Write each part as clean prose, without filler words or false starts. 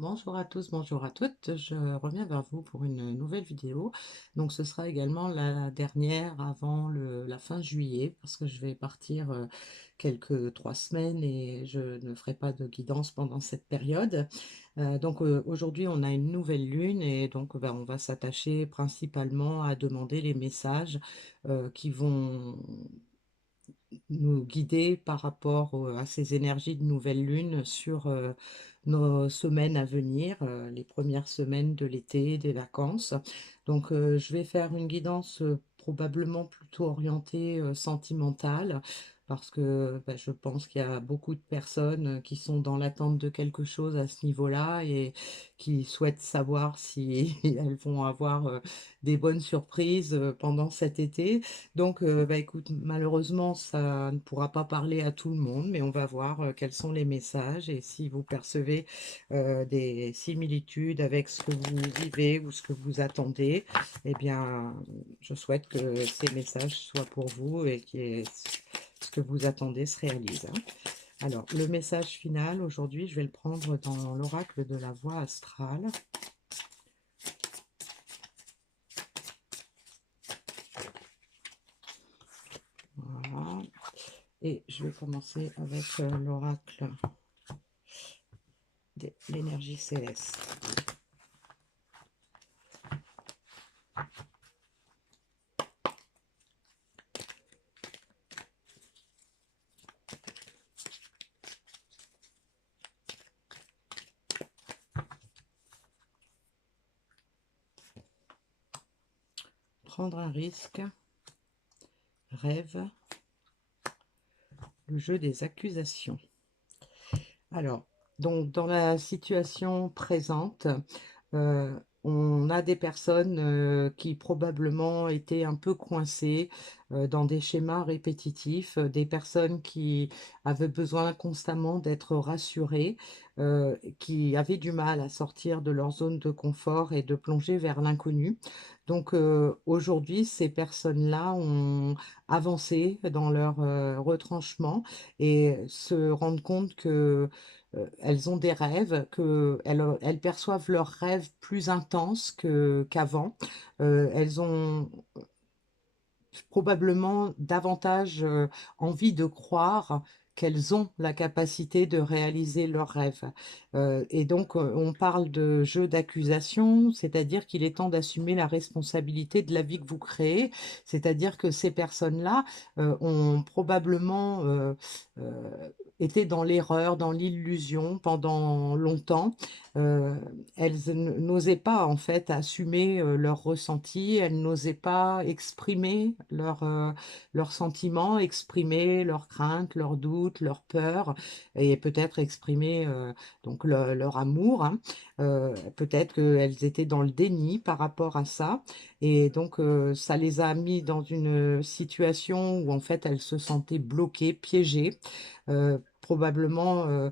Bonjour à tous, bonjour à toutes. Je reviens vers vous pour une nouvelle vidéo. Donc ce sera également la dernière avant la fin juillet parce que je vais partir quelques 3 semaines et je ne ferai pas de guidance pendant cette période. Aujourd'hui on a une nouvelle lune et donc on va s'attacher principalement à demander les messages qui vont nous guider par rapport à ces énergies de nouvelle lune sur nos semaines à venir, les premières semaines de l'été, des vacances. Je vais faire une guidance probablement plutôt orientée sentimentale parce que je pense qu'il y a beaucoup de personnes qui sont dans l'attente de quelque chose à ce niveau-là et qui souhaitent savoir si elles vont avoir des bonnes surprises pendant cet été. Écoute, malheureusement, ça ne pourra pas parler à tout le monde, mais on va voir quels sont les messages et si vous percevez des similitudes avec ce que vous vivez ou ce que vous attendez, eh bien, je souhaite que ces messages soient pour vous et que ce que vous attendez se réalise, hein. Alors, le message final, aujourd'hui, je vais le prendre dans l'oracle de la voie astrale. Voilà. Et je vais commencer avec l'oracle de l'énergie céleste. Prendre un risque, rêve, le jeu des accusations. Alors, donc dans la situation présente, on a des personnes qui probablement étaient un peu coincées dans des schémas répétitifs, des personnes qui avaient besoin constamment d'être rassurées, qui avaient du mal à sortir de leur zone de confort et de plonger vers l'inconnu. Aujourd'hui, ces personnes-là ont avancé dans leur retranchement et se rendent compte que elles ont des rêves, qu'elles perçoivent leurs rêves plus intenses qu'avant. Elles ont probablement davantage envie de croire qu'elles ont la capacité de réaliser leurs rêves. On parle de jeu d'accusation, c'est-à-dire qu'il est temps d'assumer la responsabilité de la vie que vous créez, c'est-à-dire que ces personnes-là ont probablement été dans l'erreur, dans l'illusion pendant longtemps. Euh, Elles n'osaient pas en fait assumer leurs ressentis, elles n'osaient pas exprimer leurs sentiments, exprimer leurs craintes, leurs doutes, leurs peurs et peut-être exprimer leur amour, hein. Peut-être qu'elles étaient dans le déni par rapport à ça et ça les a mis dans une situation où en fait elles se sentaient bloquées, piégées. Probablement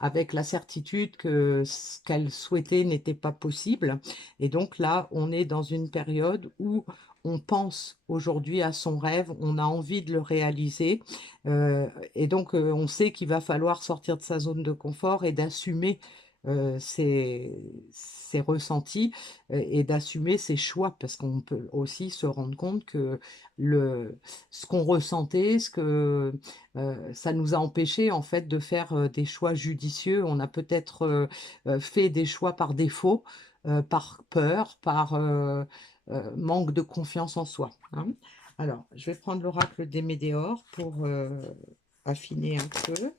avec la certitude que ce qu'elle souhaitait n'était pas possible. Et donc là, on est dans une période où on pense aujourd'hui à son rêve, on a envie de le réaliser, on sait qu'il va falloir sortir de sa zone de confort et d'assumer ses ressentis et d'assumer ses choix, parce qu'on peut aussi se rendre compte que ce qu'on ressentait, ça nous a empêchés en fait de faire des choix judicieux. On a peut-être fait des choix par défaut, par peur, par manque de confiance en soi, hein. Alors, je vais prendre l'oracle des Médéors pour affiner un peu.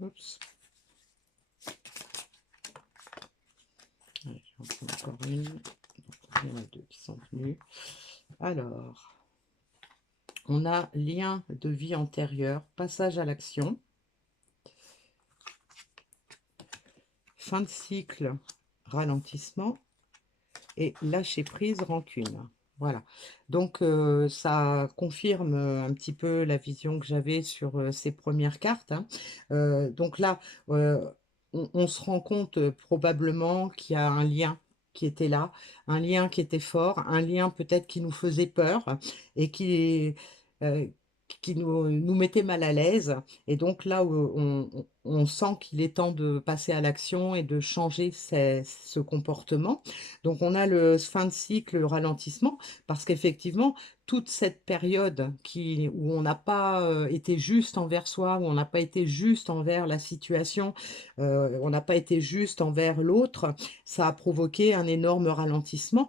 Oups. Allez, j'en prends encore une. Donc, il y en a deux qui sont venus. Alors, on a lien de vie antérieure, passage à l'action, fin de cycle, ralentissement et lâcher prise, rancune. Voilà. Donc ça confirme, un petit peu la vision que j'avais sur, ces premières cartes, hein. Donc là, heu, on se rend compte, probablement qu'il y a un lien qui était là, un lien qui était fort, un lien peut-être qui nous faisait peur et heu, qui nous mettait mal à l'aise, et donc là où on sent qu'il est temps de passer à l'action et de changer ce comportement. Donc on a le fin de cycle, le ralentissement, parce qu'effectivement, toute cette période où on n'a pas, été juste envers soi, où on n'a pas été juste envers la situation, on n'a pas été juste envers l'autre, ça a provoqué un énorme ralentissement,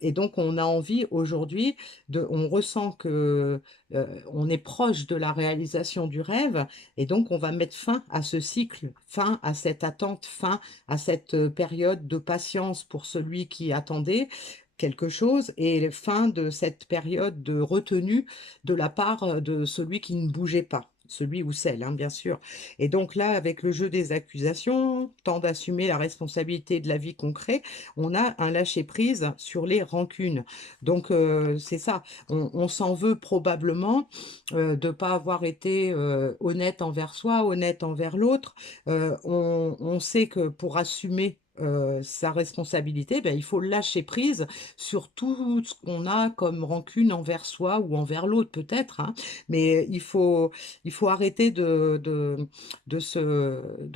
et donc on a envie aujourd'hui on ressent que, on est proche de la réalisation du rêve, et donc on va mettre fin à ce cycle, fin à cette attente, fin à cette, période de patience pour celui qui attendait quelque chose, et fin de cette période de retenue de la part, de celui qui ne bougeait pas, celui ou celle, hein, bien sûr. Et donc là, avec le jeu des accusations, temps d'assumer la responsabilité de la vie qu'on crée, on a un lâcher prise sur les rancunes. Donc c'est ça, on s'en veut probablement, de ne pas avoir été, honnête envers soi, honnête envers l'autre. On sait que pour assumer, sa responsabilité, ben, il faut lâcher prise sur tout ce qu'on a comme rancune envers soi ou envers l'autre peut-être, hein. Mais il faut arrêter de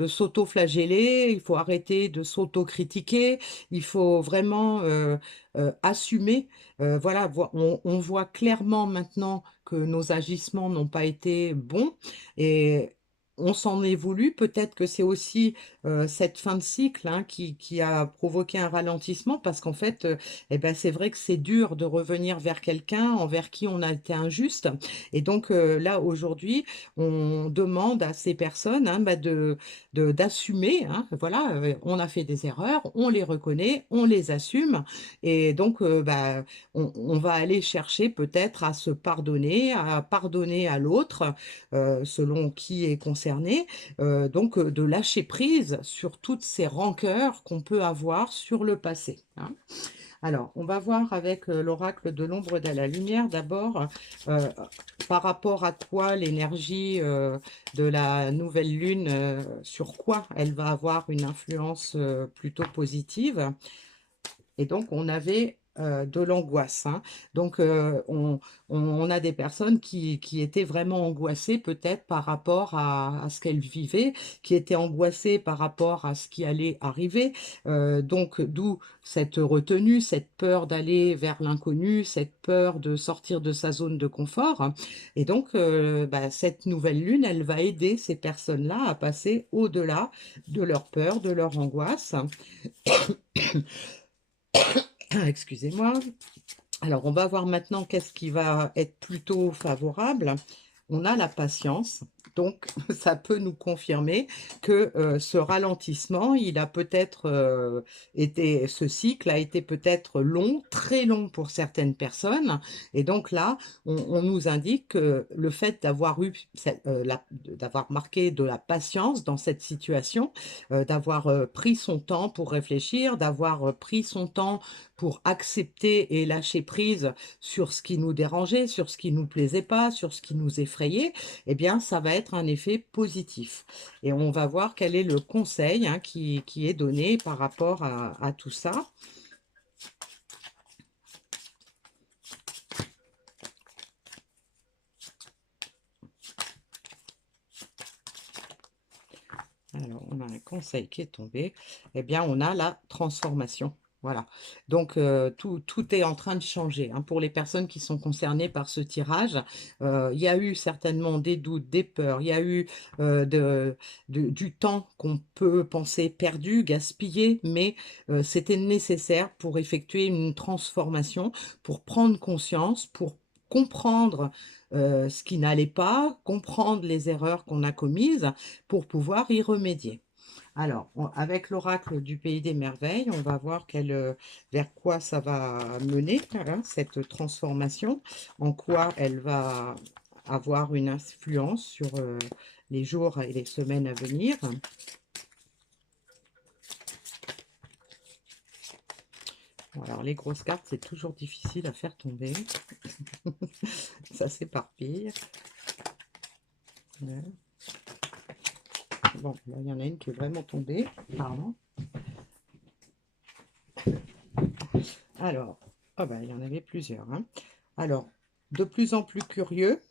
s'auto-flageller, il faut arrêter de s'auto-critiquer, il faut vraiment, assumer, voilà, on voit clairement maintenant que nos agissements n'ont pas été bons, et on s'en est voulu. Peut-être que c'est aussi, cette fin de cycle, hein, qui a provoqué un ralentissement, parce qu'en fait, et ben, c'est vrai que c'est dur de revenir vers quelqu'un envers qui on a été injuste, et donc là, aujourd'hui, on demande à ces personnes, hein, bah, d'assumer, hein, voilà, on a fait des erreurs, on les reconnaît, on les assume, et donc bah, on va aller chercher peut-être à se pardonner, à pardonner à l'autre, selon qui est concerné, donc de lâcher prise sur toutes ces rancœurs qu'on peut avoir sur le passé, hein. Alors, on va voir avec, l'oracle de l'ombre de la lumière d'abord, heu, par rapport à quoi l'énergie, de la nouvelle lune, sur quoi elle va avoir une influence, plutôt positive. Et donc on avait, de l'angoisse, hein. Donc on a des personnes qui étaient vraiment angoissées peut-être par rapport à ce qu'elles vivaient, qui étaient angoissées par rapport à ce qui allait arriver, donc d'où cette retenue, cette peur d'aller vers l'inconnu, cette peur de sortir de sa zone de confort, et donc bah, cette nouvelle lune, elle va aider ces personnes-là à passer au-delà de leur peur, de leur angoisse. Excusez-moi. Alors, on va voir maintenant qu'est-ce qui va être plutôt favorable. On a la patience, donc ça peut nous confirmer que, ce ralentissement, il a peut-être, ce cycle a été peut-être long, très long pour certaines personnes, et donc là, on nous indique que le fait d'avoir eu d'avoir marqué de la patience dans cette situation, d'avoir, pris son temps pour réfléchir, d'avoir, pris son temps pour accepter et lâcher prise sur ce qui nous dérangeait, sur ce qui nous plaisait pas, sur ce qui nous effrayait, eh bien, ça va être un effet positif. Et on va voir quel est le conseil, hein, qui est donné par rapport à tout ça. Alors, on a un conseil qui est tombé. Eh bien, on a la transformation. Voilà. Donc, tout est en train de changer, hein, pour les personnes qui sont concernées par ce tirage. Il y a eu certainement des doutes, des peurs. Il y a eu du temps qu'on peut penser perdu, gaspillé, mais c'était nécessaire pour effectuer une transformation, pour prendre conscience, pour comprendre ce qui n'allait pas, comprendre les erreurs qu'on a commises, pour pouvoir y remédier. Alors, avec l'oracle du pays des merveilles, on va voir vers quoi ça va mener, hein, cette transformation, en quoi elle va avoir une influence sur les jours et les semaines à venir. Bon, alors les grosses cartes, c'est toujours difficile à faire tomber. Ça s'éparpille. Ouais. Bon, là, il y en a une qui est vraiment tombée. Pardon. Alors, oh bah, il y en avait plusieurs, hein. Alors, de plus en plus curieux,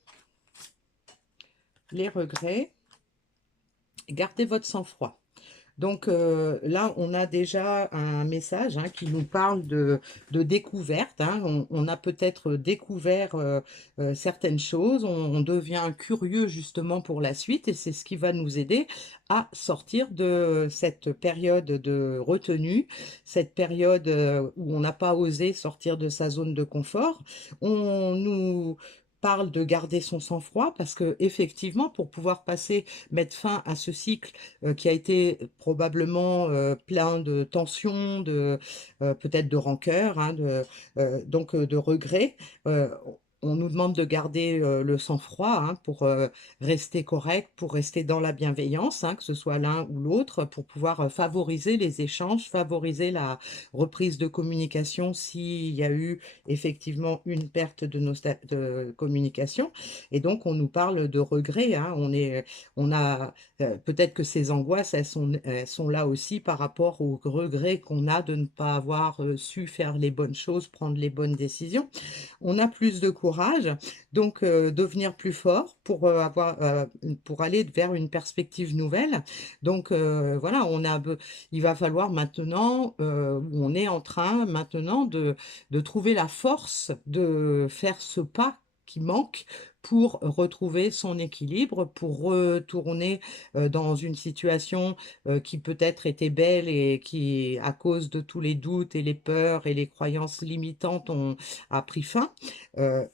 les regrets, gardez votre sang-froid. Donc là, on a déjà un message qui nous parle de découverte, hein. On a peut-être découvert certaines choses, on devient curieux justement pour la suite et c'est ce qui va nous aider à sortir de cette période de retenue, cette période où on n'a pas osé sortir de sa zone de confort. On nous parle de garder son sang-froid parce que effectivement, pour pouvoir mettre fin à ce cycle qui a été probablement plein de tensions, peut-être de rancœur, hein, donc de regrets. Euh, on nous demande de garder le sang-froid pour rester correct, pour rester dans la bienveillance, hein, que ce soit l'un ou l'autre, pour pouvoir favoriser les échanges, favoriser la reprise de communication s'il y a eu effectivement une perte de communication. Et donc, on nous parle de regrets, hein. On a peut-être que ces angoisses, elles sont là aussi par rapport au regret qu'on a de ne pas avoir su faire les bonnes choses, prendre les bonnes décisions. On a plus de courage, donc devenir plus fort pour aller vers une perspective nouvelle. Donc voilà, il va falloir maintenant, on est en train maintenant de trouver la force de faire ce pas qui manque pour retrouver son équilibre, pour retourner dans une situation qui peut-être était belle et qui, à cause de tous les doutes et les peurs et les croyances limitantes, a pris fin.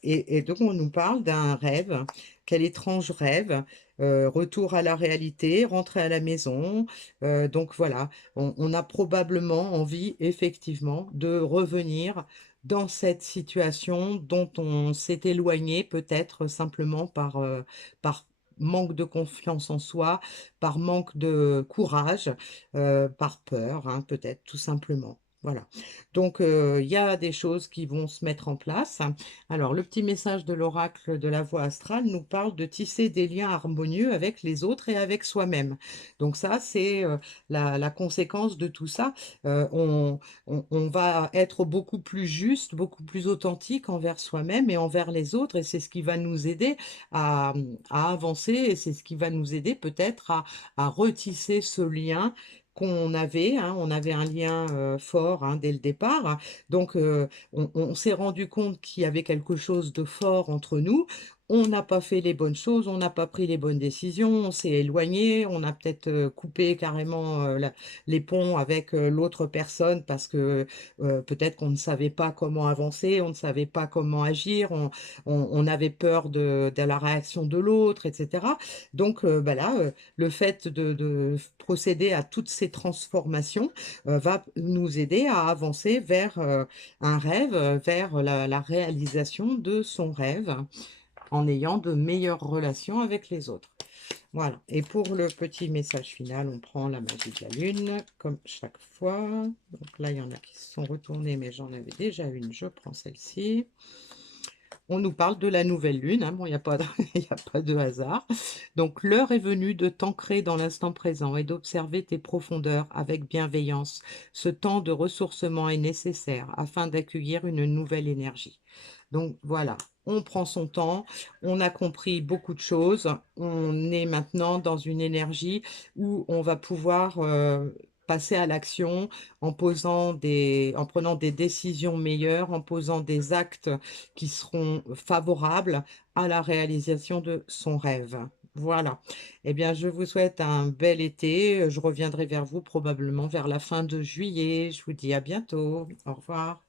Et donc, on nous parle d'un rêve. Quel étrange rêve. Retour à la réalité, rentrer à la maison. Donc voilà, on a probablement envie, effectivement, de revenir dans cette situation dont on s'est éloigné peut-être simplement par manque de confiance en soi, par manque de courage, par peur, hein, peut-être tout simplement. Voilà. Donc, il y a des choses qui vont se mettre en place. Alors, le petit message de l'oracle de la voie astrale nous parle de tisser des liens harmonieux avec les autres et avec soi-même. Donc ça, c'est la conséquence de tout ça. On va être beaucoup plus juste, beaucoup plus authentique envers soi-même et envers les autres, et c'est ce qui va nous aider à, à avancer, et c'est ce qui va nous aider peut-être à retisser ce lien qu'on avait, hein. On avait un lien fort dès le départ, donc on s'est rendu compte qu'il y avait quelque chose de fort entre nous. On n'a pas fait les bonnes choses, on n'a pas pris les bonnes décisions, on s'est éloigné, on a peut-être coupé carrément les ponts avec l'autre personne parce que peut-être qu'on ne savait pas comment avancer, on ne savait pas comment agir, on avait peur de la réaction de l'autre, etc. Donc bah là, le fait de procéder à toutes ces transformations va nous aider à avancer vers un rêve, vers la réalisation de son rêve en ayant de meilleures relations avec les autres. Voilà. Et pour le petit message final, on prend la magie de la lune, comme chaque fois. Donc là, il y en a qui se sont retournés, mais j'en avais déjà une. Je prends celle-ci. On nous parle de la nouvelle lune, hein. Bon, il n'y a pas de, il y a pas de hasard. Donc, l'heure est venue de t'ancrer dans l'instant présent et d'observer tes profondeurs avec bienveillance. Ce temps de ressourcement est nécessaire afin d'accueillir une nouvelle énergie. Donc, voilà, on prend son temps, on a compris beaucoup de choses, on est maintenant dans une énergie où on va pouvoir passer à l'action en prenant des décisions meilleures, en posant des actes qui seront favorables à la réalisation de son rêve. Voilà. Eh bien, je vous souhaite un bel été. Je reviendrai vers vous probablement vers la fin de juillet. Je vous dis à bientôt. Au revoir.